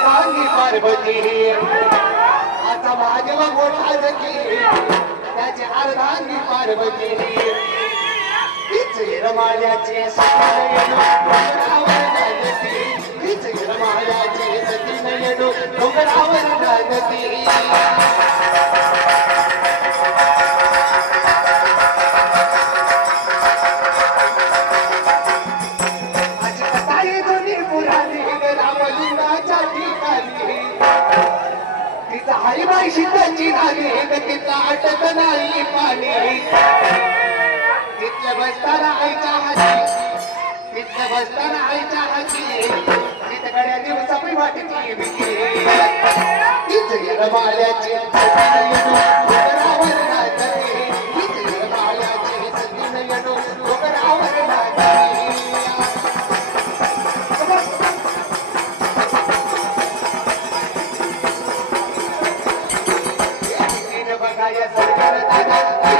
सर्वांगी पार्वती. आता माझ्या मोठा जखी त्याचे अर्धांगी पार्वती. हीच रमाल्याचे सती डोंगरावर नांदती हीच रमाल्याचे सती नयनो डोंगरावर नांदती तिचा हरिबाई शिंदाची झाली ग अटक नाही पाणी. तिथलं बसताना आईच्या हाती तिथलं बसताना आईच्या हाती तिथं गड्या दिवसा मी वाटती भीती तिथं Thank you.